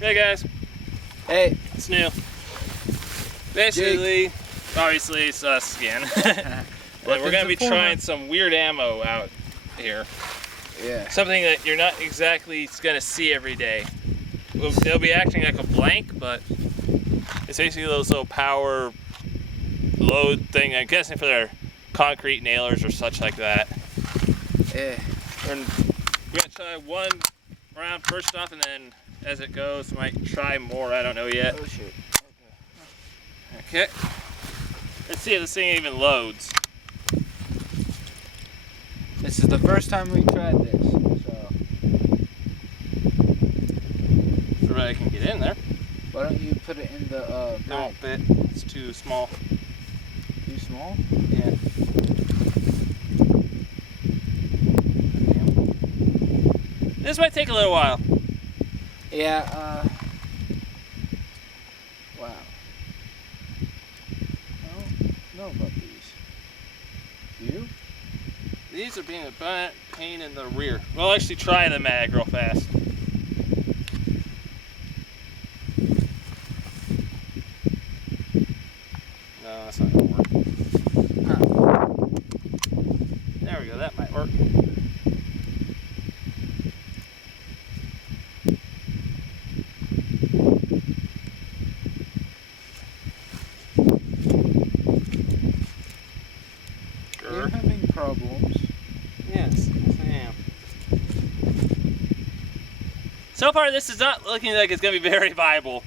Hey guys, Hey. it's new. Basically, obviously it's us again. And we're gonna be trying some weird ammo out here. Yeah. Something that you're not exactly gonna see every day. They'll be acting like a blank, but it's basically those little power load thing. I'm guessing for their concrete nailers or such like that. Yeah. And we're gonna try one round first off, and then as it goes, might try more. I don't know yet. Oh shit. Okay. Let's see if this thing even loads. This is the first time we tried this, so Everybody can get in there. why don't you put it in the It won't fit. It's too small. Too small? Yeah. This might take a little while. Yeah, wow. I don't know about these. Do you? These are being a pain in the rear. We'll actually try the mag real fast. No, that's not gonna work. There we go, that might work. You're having problems. Yes, I am. So far, this is not looking like it's going to be very viable.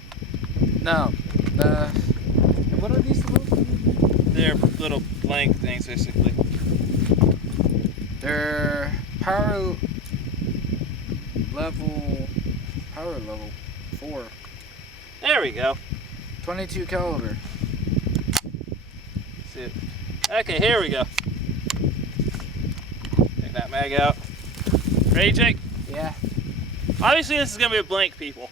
No. And what are these supposed to be? They're little blank things, basically. They're power level 4. There we go. 22 caliber. See it. Okay, here we go. Take that mag out. Ready, Jake? Yeah. Obviously, this is going to be a blank, people.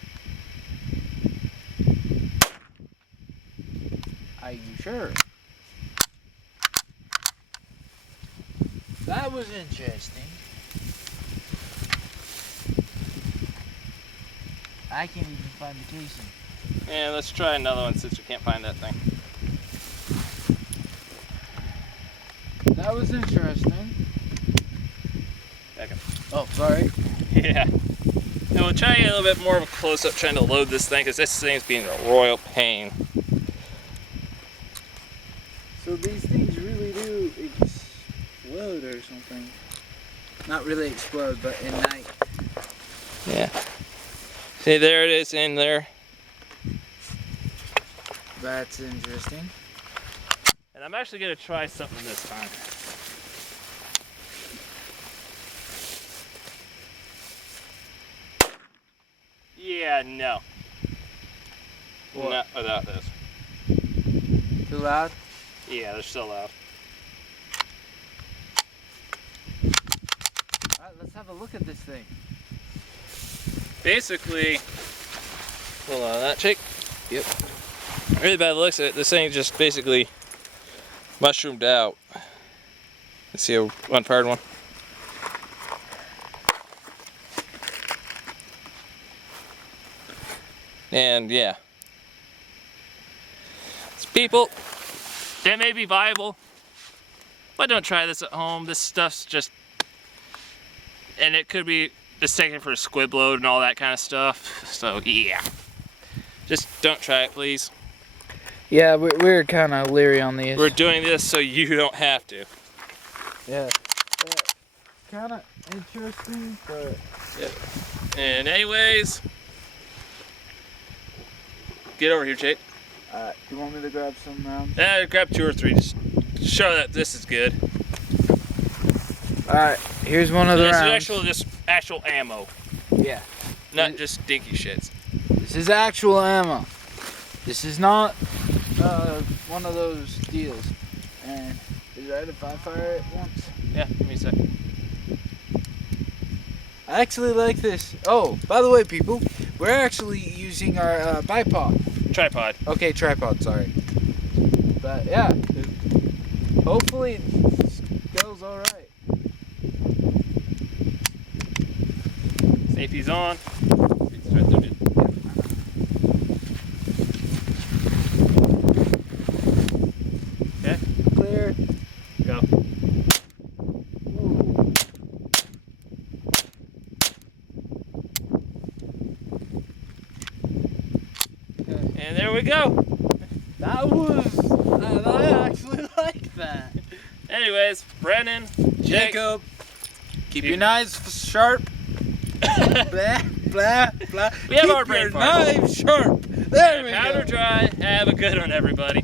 Are you sure? That was interesting. I can't even find the casing. Yeah, let's try another one since we can't find that thing. That was interesting. Okay. Oh, sorry. Yeah. And we'll try a little bit more of a close-up trying to load this thing because this thing's being a royal pain. So these things really do explode or something. Not really explode, but ignite. Yeah. See, there it is in there. That's interesting. And I'm actually going to try something this time. Yeah, no. What? Not without this. Too loud? Yeah, they're still loud. Alright, let's have a look at this thing. Basically, hold on, that Jake? Yep. Really bad looks at it. This thing just basically mushroomed out. Let's see a unfired one. And yeah. So people, that may be viable, but don't try this at home. This stuff's just, and it could be mistaken for a squib load and all that kind of stuff. So yeah, just don't try it, please. Yeah, we're kind of leery on these. We're doing this so you don't have to. Yeah. Kind of interesting, but... Yeah. And anyways, get over here, Jake. Do you want me to grab some rounds? Grab 2 or 3, just show that this is good. Alright, here's one of the rounds. This is actual ammo, Yeah. not just stinky shits. This is actual ammo. This is not one of those deals. And is it right if I fire it once? Yeah, give me a second. I actually like this. Oh, by the way, people, we're actually using our bipod. Tripod. Okay, tripod, sorry. But yeah, hopefully it goes alright. Safety's on. It's right there, dude. there we go. That was, I actually like that. Anyways, Brennan, Jacob, keep your knives sharp. Blah, blah, blah. We have Keep our brain your farts. knives sharp. There we Powder go. dry. Have a good one, everybody.